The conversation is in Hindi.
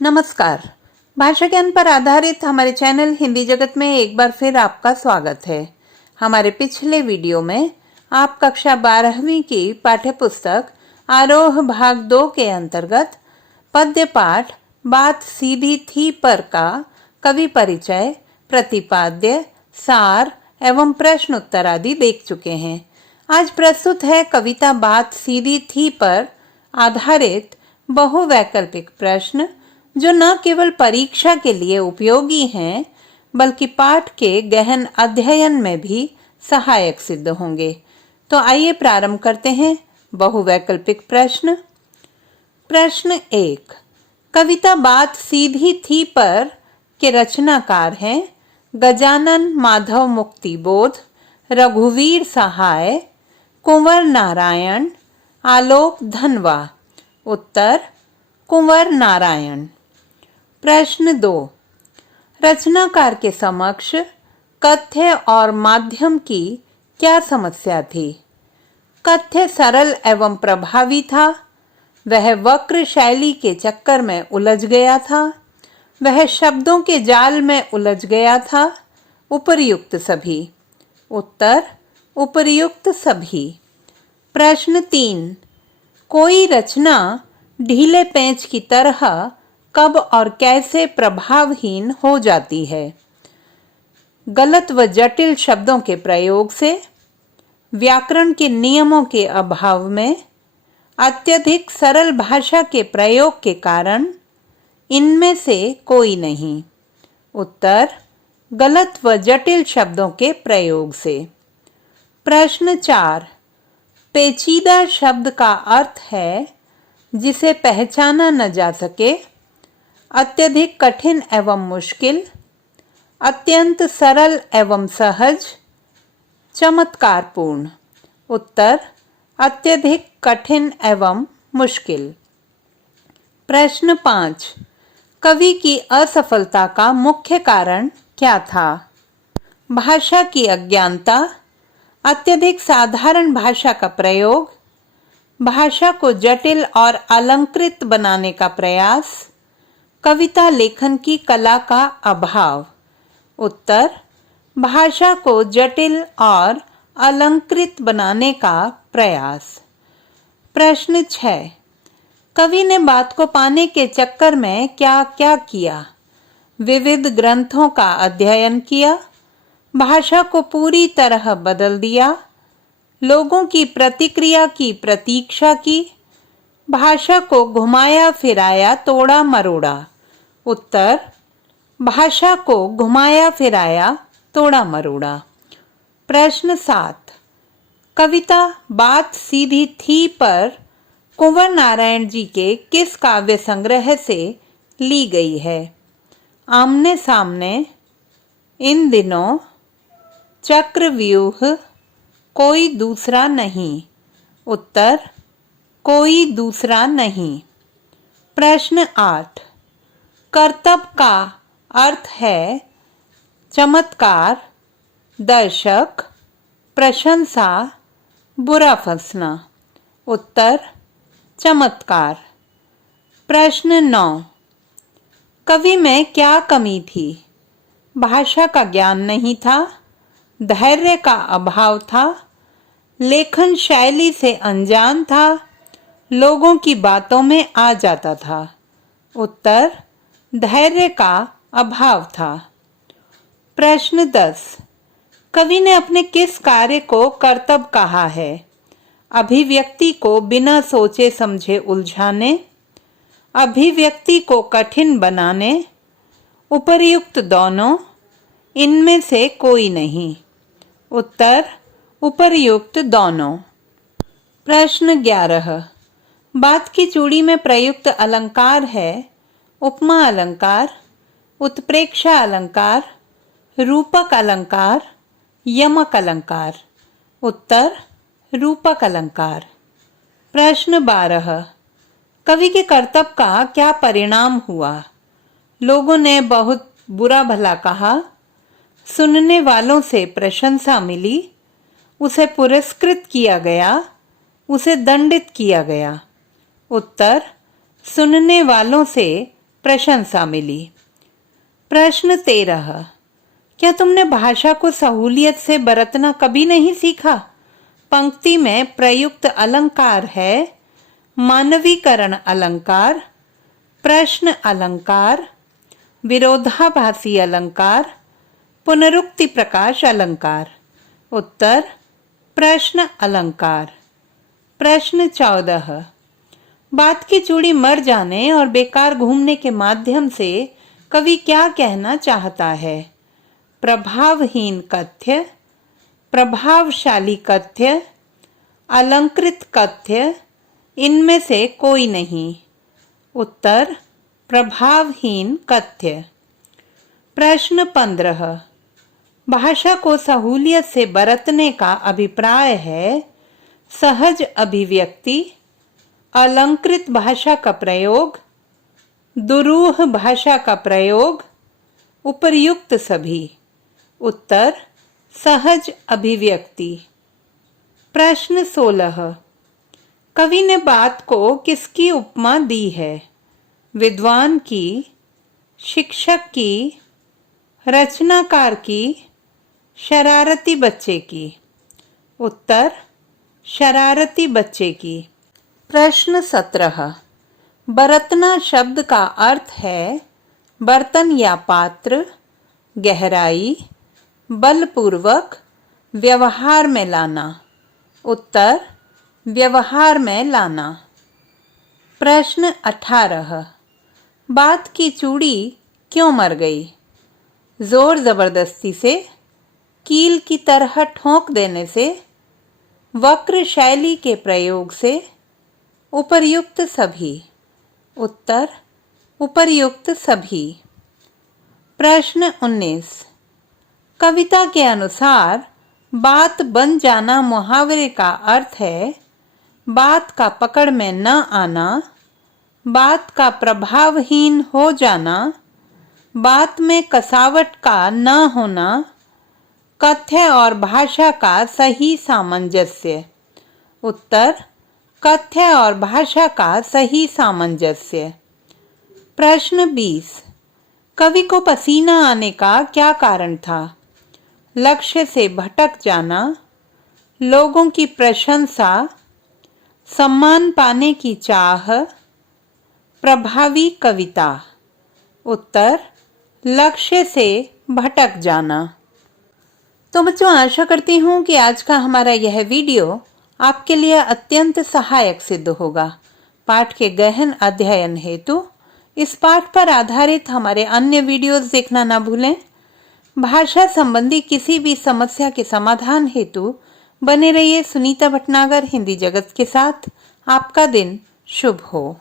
नमस्कार। भाषा ज्ञान पर आधारित हमारे चैनल हिंदी जगत में एक बार फिर आपका स्वागत है। हमारे पिछले वीडियो में आप कक्षा 12वीं की पाठ्यपुस्तक आरोह भाग 2 के अंतर्गत पद्य पाठ बात सीधी थी पर का कवि परिचय, प्रतिपाद्य, सार एवं प्रश्न उत्तर आदि देख चुके हैं। आज प्रस्तुत है कविता बात सीधी थी पर आधारित बहुवैकल्पिक प्रश्न, जो न केवल परीक्षा के लिए उपयोगी हैं बल्कि पाठ के गहन अध्ययन में भी सहायक सिद्ध होंगे। तो आइए प्रारंभ करते हैं। बहुवैकल्पिक प्रश्न। प्रश्न 1। कविता बात सीधी थी पर के रचनाकार हैं गजानन माधव मुक्तिबोध, रघुवीर सहाय, कुंवर नारायण, आलोक धनवा। उत्तर कुंवर नारायण। प्रश्न 2। रचनाकार के समक्ष कथ्य और माध्यम की क्या समस्या थी? कथ्य सरल एवं प्रभावी था, वह वक्र शैली के चक्कर में उलझ गया था, वह शब्दों के जाल में उलझ गया था। उपर्युक्त सभी। उत्तर उपर्युक्त सभी। प्रश्न 3। कोई रचना ढीले पेंच की तरह कब और कैसे प्रभावहीन हो जाती है? गलत व जटिल शब्दों के प्रयोग से, व्याकरण के नियमों के अभाव में, अत्यधिक सरल भाषा के प्रयोग के कारण, इनमें से कोई नहीं। उत्तर गलत व जटिल शब्दों के प्रयोग से। प्रश्न 4। पेचीदा शब्द का अर्थ है जिसे पहचाना न जा सके, अत्यधिक कठिन एवं मुश्किल, अत्यंत सरल एवं सहज, चमत्कारपूर्ण। उत्तर अत्यधिक कठिन एवं मुश्किल। प्रश्न 5। कवि की असफलता का मुख्य कारण क्या था? भाषा की अज्ञानता, अत्यधिक साधारण भाषा का प्रयोग, भाषा को जटिल और अलंकृत बनाने का प्रयास, कविता लेखन की कला का अभाव। उत्तर भाषा को जटिल और अलंकृत बनाने का प्रयास। प्रश्न 6। कवि ने बात को पाने के चक्कर में क्या क्या किया? विविध ग्रंथों का अध्ययन किया, भाषा को पूरी तरह बदल दिया, लोगों की प्रतिक्रिया की प्रतीक्षा की, भाषा को घुमाया फिराया तोड़ा मरोड़ा। उत्तर भाषा को घुमाया फिराया तोड़ा मरोड़ा। प्रश्न 7। कविता बात सीधी थी पर कुंवर नारायण जी के किस काव्य संग्रह से ली गई है? आमने सामने, इन दिनों, चक्रव्यूह, कोई दूसरा नहीं। उत्तर कोई दूसरा नहीं। प्रश्न 8। करतब का अर्थ है चमत्कार, दर्शक, प्रशंसा, बुरा फंसना। उत्तर चमत्कार। प्रश्न 9। कवि में क्या कमी थी? भाषा का ज्ञान नहीं था, धैर्य का अभाव था, लेखन शैली से अनजान था, लोगों की बातों में आ जाता था। उत्तर धैर्य का अभाव था। प्रश्न 10। कवि ने अपने किस कार्य को करतब कहा है? अभिव्यक्ति को बिना सोचे समझे उलझाने, अभिव्यक्ति को कठिन बनाने, उपर्युक्त दोनों, इनमें से कोई नहीं। उत्तर उपर्युक्त दोनों। प्रश्न 11। बात की चूड़ी में प्रयुक्त अलंकार है उपमा अलंकार, उत्प्रेक्षा अलंकार, रूपक अलंकार, यमक अलंकार। उत्तर रूपक अलंकार। प्रश्न 12। कवि के करतब का क्या परिणाम हुआ? लोगों ने बहुत बुरा भला कहा, सुनने वालों से प्रशंसा मिली, उसे पुरस्कृत किया गया, उसे दंडित किया गया। उत्तर सुनने वालों से प्रशंसा मिली। प्रश्न 13, क्या तुमने भाषा को सहूलियत से बरतना कभी नहीं सीखा? पंक्ति में प्रयुक्त अलंकार है मानवीकरण अलंकार, प्रश्न अलंकार, विरोधाभासी अलंकार, पुनरुक्ति प्रकाश अलंकार। उत्तर प्रश्न अलंकार। प्रश्न 14, बात की चूड़ी मर जाने और बेकार घूमने के माध्यम से कवि क्या कहना चाहता है? प्रभावहीन कथ्य, प्रभावशाली कथ्य, अलंकृत कथ्य, इनमें से कोई नहीं। उत्तर प्रभावहीन कथ्य। प्रश्न 15, भाषा को सहूलियत से बरतने का अभिप्राय है सहज अभिव्यक्ति, अलंकृत भाषा का प्रयोग, दुरूह भाषा का प्रयोग, उपर्युक्त सभी। उत्तर सहज अभिव्यक्ति। प्रश्न 16, कवि ने बात को किसकी उपमा दी है? विद्वान की, शिक्षक की, रचनाकार की, शरारती बच्चे की। उत्तर शरारती बच्चे की। प्रश्न 17, बरतना शब्द का अर्थ है बर्तन या पात्र, गहराई, बलपूर्वक, व्यवहार में लाना। उत्तर व्यवहार में लाना। प्रश्न 18, बात की चूड़ी क्यों मर गई? जोर जबरदस्ती से, कील की तरह ठोंक देने से, वक्र शैली के प्रयोग से, उपर्युक्त सभी। उत्तर उपर्युक्त सभी। प्रश्न 19, कविता के अनुसार बात बन जाना मुहावरे का अर्थ है बात का पकड़ में न आना, बात का प्रभावहीन हो जाना, बात में कसावट का न होना, कथ्य और भाषा का सही सामंजस्य। उत्तर कथ्य और भाषा का सही सामंजस्य। प्रश्न 20, कवि को पसीना आने का क्या कारण था? लक्ष्य से भटक जाना, लोगों की प्रशंसा, सम्मान पाने की चाह, प्रभावी कविता। उत्तर लक्ष्य से भटक जाना। तो बच्चों, आशा करती हूँ कि आज का हमारा यह वीडियो आपके लिए अत्यंत सहायक सिद्ध होगा। पाठ के गहन अध्ययन हेतु इस पाठ पर आधारित हमारे अन्य वीडियोस देखना ना भूलें। भाषा संबंधी किसी भी समस्या के समाधान हेतु बने रहिए सुनीता भटनागर हिंदी जगत के साथ। आपका दिन शुभ हो।